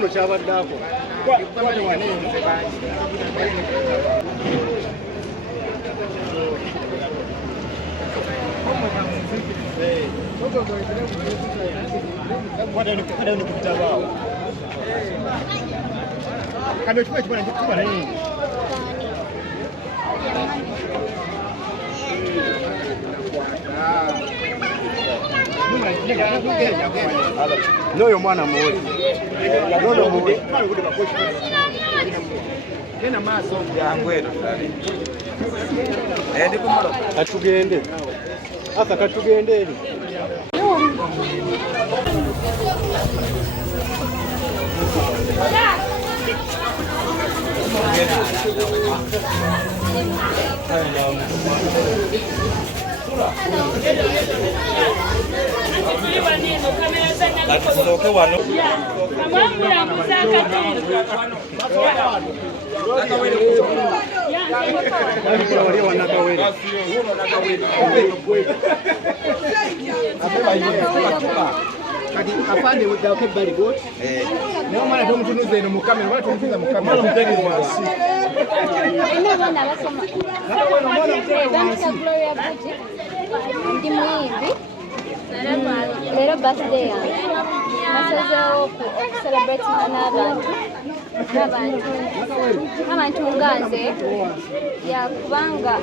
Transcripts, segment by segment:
no kyabadde ako. N'oyo mwana muwe katugende asa katugende eri kati afande udako ebbali goti naye omwana tomutunuza eno mukamera oba tomutunuza mukamera omutegeezi wansi ndi muyimbi leero birthday yange nasazeewo okucelebratinga n'abantu nga nze yakubanga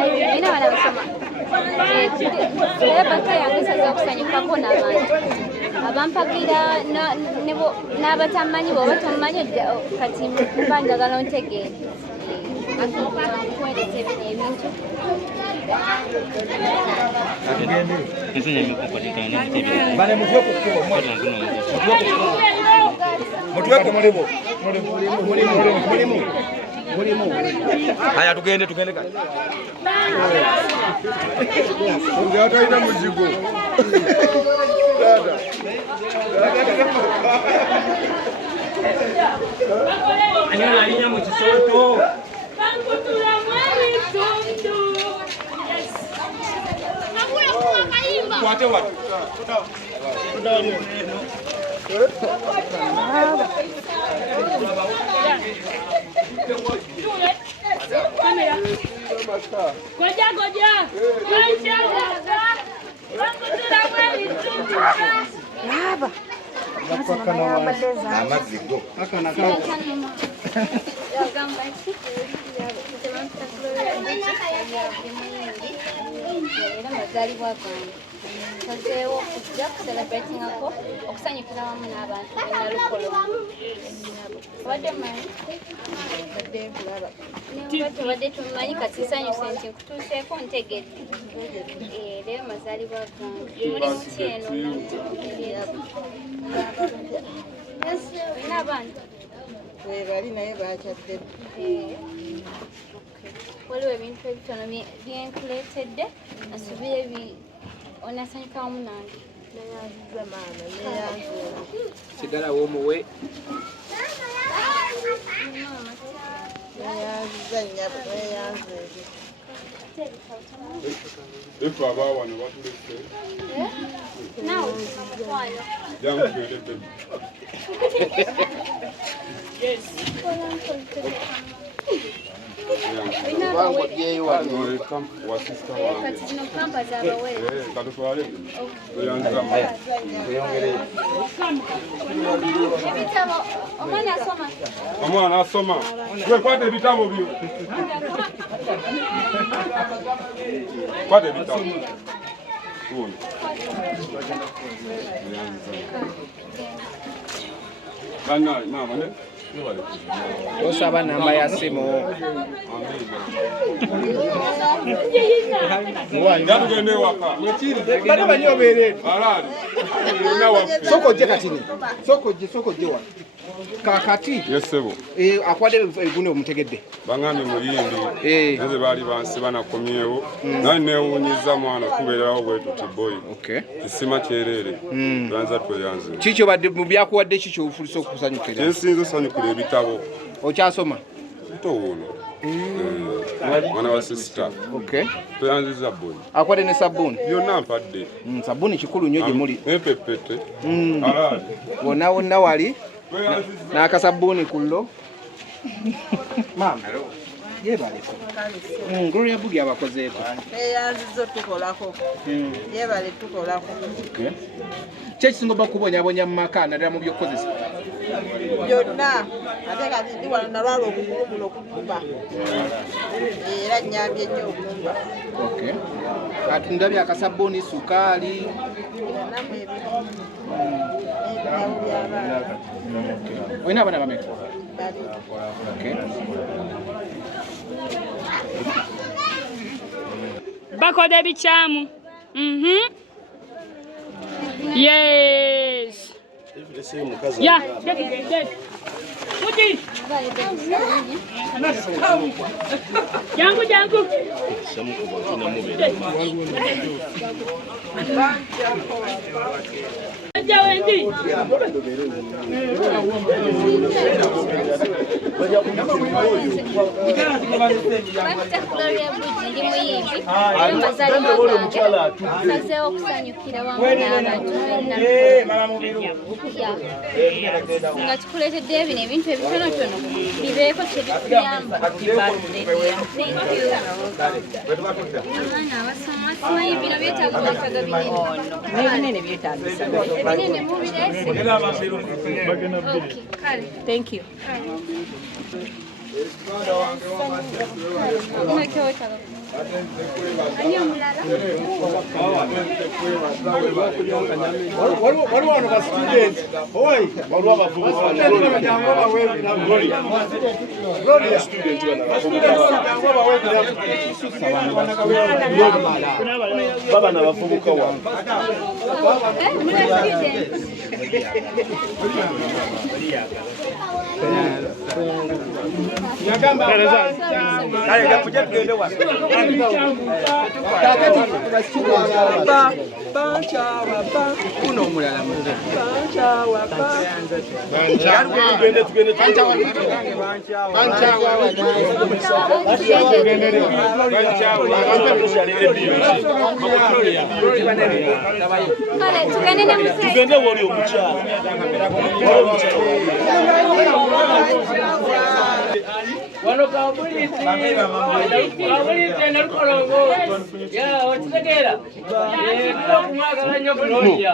ayina abana basoma leero birthday yange nsazeewo okusanyukako n'abantu abampagira n'abatamanyi bwoba tomanyi kati mba njagala ontegeere kuweereza ebintu haya tugende kati talina muzigo anyala alinya mu kisoto kwate watu amazigo nsazeewo okujja kucelebratingako okusanyukira wamu n'abantu benalukolo obadde mumanyi tubadde tumanyi kati nsanyuse nti nkutuuseeko ntegedde leero mazaalibwa gange muli muti eno olina abantu bali naye bakyadde waliwo ebintu ebitono byenkuleetedde asubire onasanyuka wamu nange neyanziza maama neyanzuula sigala womuwe neyanziza nnyabo neyanzuze efe abaawano batulese nawe jankugeredde wasista kati zino kampa z'abawere katutwale ebitabo omwana asoma omwana asoma kwata ebitabo byo kwata ebitabo banaye mama ne osaba namba ya simu njatugende waka bali banyobeere sokojje katini sokojje wa kakati yesebo akwade ebiguno omutegedde bangambye muyimbi nze baali bansi banakomyewo naye newunyiza mwana kubeerawo bwetu tiboyi kisima kyerere banza tweyanze kikyo badde mu byakuwadde kikyo ofulisa okusanyukira kyensinza osanyukira ebitabo okyasoma Mto uno. Mwana wa sister. Okay. Tuyanziza boy. Akwade ne sabuni. Byonna mpadde. Sabuni kikulu nnyo gye muli. Empepete. Wonna wali. N'akasabuni kullo. Mama. Yebaleko. Gloria Bugi abakozeeko. Eyanzizo tukolako. Yebale tukolako. Okay. Kyekisinga bakubonyabonya mu maka naddala mu byokkozesa. Byonna ate kati ndi wano nalwala okugulu muno okugumba. Era nnyambye nnyo okugumba. Okay. Kati ndabye akasabuni, sukaali. Olina abaana bameka? Okay. Bakode bikyamu. Yes. Yeah. Muti. Jangu jangu. Jawendi. Gloria Bugi ndi muyimbi sazeewo okusanyukira wamu n'abantu nga kikuleetedde bino ebintu ebitonotono bibeeko kyebituyamba abaana abasoma simanyi bino byetaaga Nebinene byetaagisa. ebinene mubireese kale Thank you. Waliwo wano ba student. Oi, waliwo abavubuka. Baba na bavubuka wa. Wano kabuliti nalukolongo ya otutegera kumwagala nnyo Gloria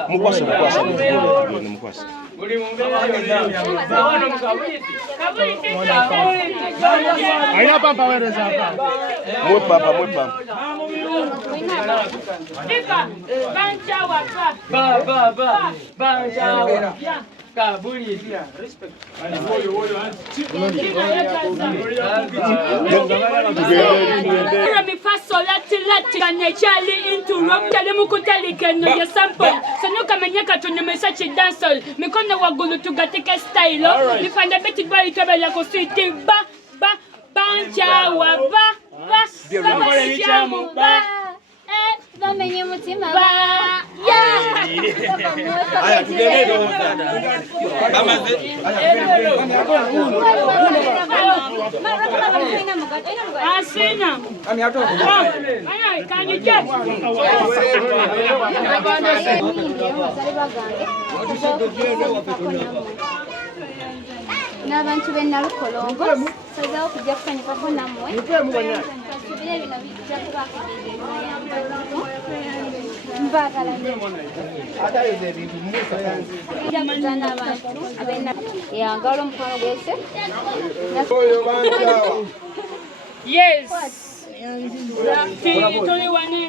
buli mumbeera wano mukabuliti Alina pampa wereza pampa. Mwe banchawa kabuliti respect mikono waggulu tugatike style mifanda beti bayitebera ku switi banchawa bamenye mutima Asina. n'abantu b'ennalukolongo sazawo kujja kusanyukako nammwe kasubire bino bijja kubaako mbaagala nnyo kuzana abantu yangala omukono gwese Yes. Tuli wanene